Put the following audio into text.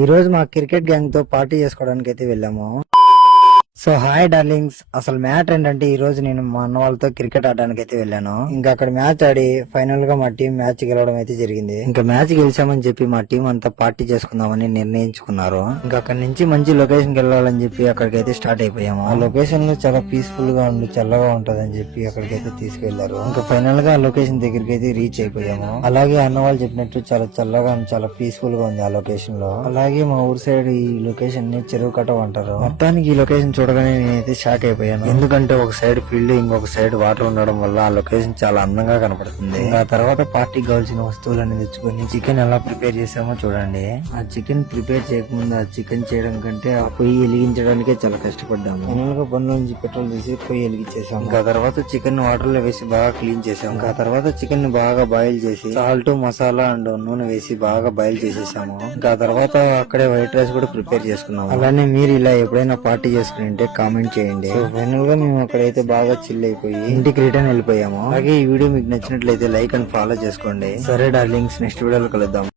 ఈ రోజు మా క్రికెట్ గ్యాంగ్ తో పార్టీ చేసుకోవడానికి అయితే వెళ్ళాము. సో హాయ్ డార్లింగ్స్, అసలు మ్యాటర్ ఏంటంటే ఈ రోజు నేను మా అన్న వాళ్ళతో క్రికెట్ ఆడడానికి అయితే వెళ్ళాను. ఇంకా అక్కడ మ్యాచ్ ఆడి ఫైనల్ గా మా టీం మ్యాచ్ గెలవడం అయితే జరిగింది. ఇంకా మ్యాచ్ గెలిచామని చెప్పి మా టీం అంతా పార్టీ చేసుకుందామని నిర్ణయించుకున్నారు. ఇంకా అక్కడ నుంచి మంచి లొకేషన్ కి వెళ్ళాలని చెప్పి అక్కడికైతే స్టార్ట్ అయిపోయాము. ఆ లొకేషన్ లో చాలా పీస్ఫుల్ గా ఉండి చల్లగా ఉంటదని చెప్పి అక్కడికైతే తీసుకెళ్లారు. ఇంకా ఫైనల్ గా ఆ లొకేషన్ దగ్గరికి అయితే రీచ్ అయిపోయాము. అలాగే అన్న వాళ్ళు చెప్పినట్టు చాలా చల్లగా చాలా పీస్ఫుల్ గా ఉంది ఆ లొకేషన్ లో. అలాగే మా ఊరు సైడ్ ఈ లొకేషన్ ని చెరువు కట్ట అంటారు. మొత్తానికి ఈ లొకేషన్ చూడగానే నేనైతే షాక్ అయిపోయాను. ఎందుకంటే ఒక సైడ్ ఫీల్డ్ ఇంకొక సైడ్ వాటర్ ఉండడం వల్ల ఆ లొకేషన్ చాలా అందంగా కనపడుతుంది. ఆ తర్వాత పార్టీకి కావాల్సిన వస్తువులన్నీ తెచ్చుకొని చికెన్ ఎలా ప్రిపేర్ చేసామో చూడండి. ఆ చికెన్ ప్రిపేర్ చేయకముందు ఆ చికెన్ చేయడం కంటే ఆ పొయ్యి వెలిగించడానికే చాలా కష్టపడ్డాము. ఫైనల్ గా బండ్ల నుంచి పెట్రోల్ తీసి పొయ్యి వెలిగించేసాం. ఇంకా తర్వాత చికెన్ వాటర్ లో వేసి బాగా క్లీన్ చేసాం. ఇంకా తర్వాత చికెన్ ని బాగా బాయిల్ చేసి సాల్ట్ మసాలా అండ్ నూనె వేసి బాగా బాయిల్ చేసేసాము. ఇంకా తర్వాత అక్కడే వైట్ రైస్ కూడా ప్రిపేర్ చేసుకున్నాము. అలానే మీరు ఇలా ఎప్పుడైనా పార్టీ చేసుకుంటే కామెంట్ చేయండి. సో ఫైనల్ గా మేము అక్కడైతే బాగా చిల్ అయిపోయి ఇంటికి రిటర్న్ వెళ్ళిపోయాము. అలాగే ఈ వీడియో మీకు నచ్చినట్లయితే లైక్ అండ్ ఫాలో చేసుకోండి. సరే డార్లింగ్స్, నెక్స్ట్ వీడియోలో కలుద్దాం.